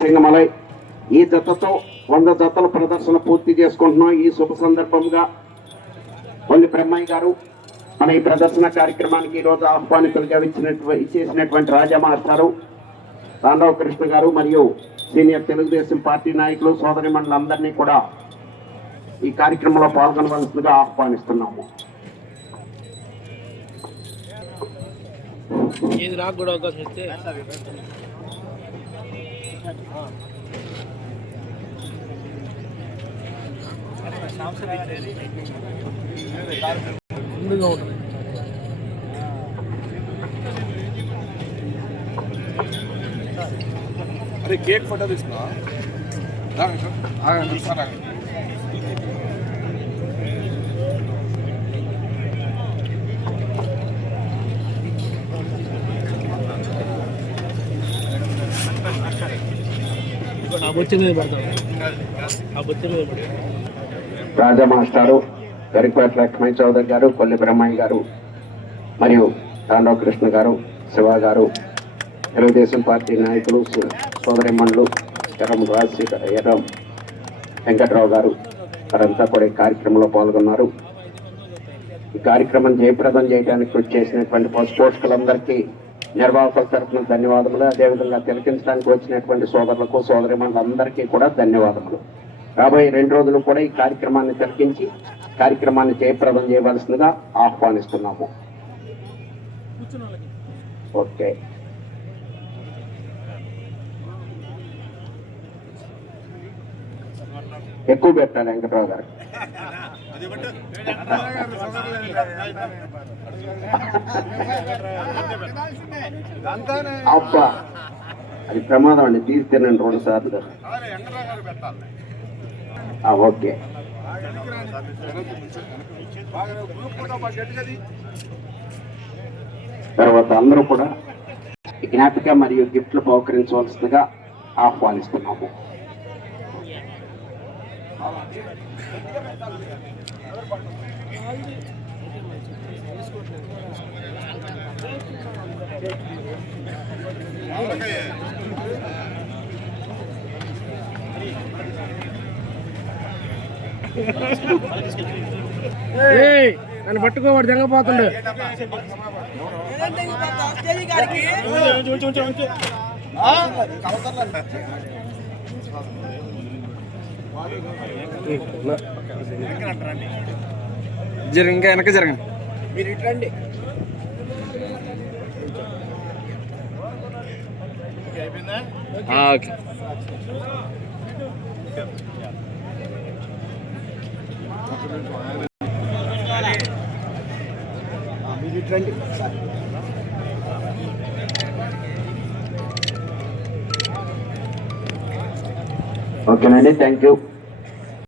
సింగమలై ఈ జతతో 100 జతల ప్రదర్శన పూర్తి చేసుకుంటున్నాం. ఈ శుభ సందర్భంగా కొల్లి బ్రహ్మయ్య గారు మన ఈ ప్రదర్శన కార్యక్రమానికి ఈరోజు ఆహ్వానితులుగా ఇచ్చేసినటువంటి రాజా మాస్టారు, రాండవ కృష్ణ గారు మరియు సీనియర్ తెలుగుదేశం పార్టీ నాయకులు సోదరి మండలందరినీ కూడా ఈ కార్యక్రమంలో పాల్గొనవలసిందిగా ఆహ్వానిస్తున్నాము. నాకు కూడా అవకాశం ఇస్తే ముందుగా ఉంటుంది. అరే కేక్ ఫోటో తీసుకున్నా రాజా మాస్టారు, గరికపేట లక్ష్మయ్య చౌదరి గారు, కొల్లి బ్రహ్మయ్య గారు మరియు రాండవ కృష్ణ గారు, శివ గారు, తెలుగుదేశం పార్టీ నాయకులు సోదరి మండలు ఎర్రం వెంకట్రావు గారు వారంతా కూడా ఈ కార్యక్రమంలో పాల్గొన్నారు. ఈ కార్యక్రమం జయప్రదం చేయడానికి కృషి చేసినటువంటి పశుపోషకులందరికీ నిర్వాహకుల తరఫున ధన్యవాదములు. అదేవిధంగా తిలకించడానికి వచ్చినటువంటి సోదరులకు సోదరి మండలందరికీ కూడా ధన్యవాదములు. రాబోయే 2 రోజులు కూడా ఈ కార్యక్రమాన్ని తిలకించి కార్యక్రమాన్ని జయప్రదం చేయవలసిందిగా ఆహ్వానిస్తున్నాము. ఓకే, ఎక్కువ పెట్టాలి వెంకట్రావు గారు. అబ్బా, అది ప్రమాదం అండి, తీసి తినండి 2 సార్లు. ఓకే, తర్వాత అందరూ కూడా జ్ఞాపిక మరియు గిఫ్ట్లు బహుకరించవలసిందిగా ఆహ్వానిస్తున్నాము. నన్ను పట్టుకోవాడు దెంగపోతుండే. ఇంకా వెనక జరగండి, మీరు ఇటు రండి. ఓకే. ఓకేనండి, థ్యాంక్ యూ.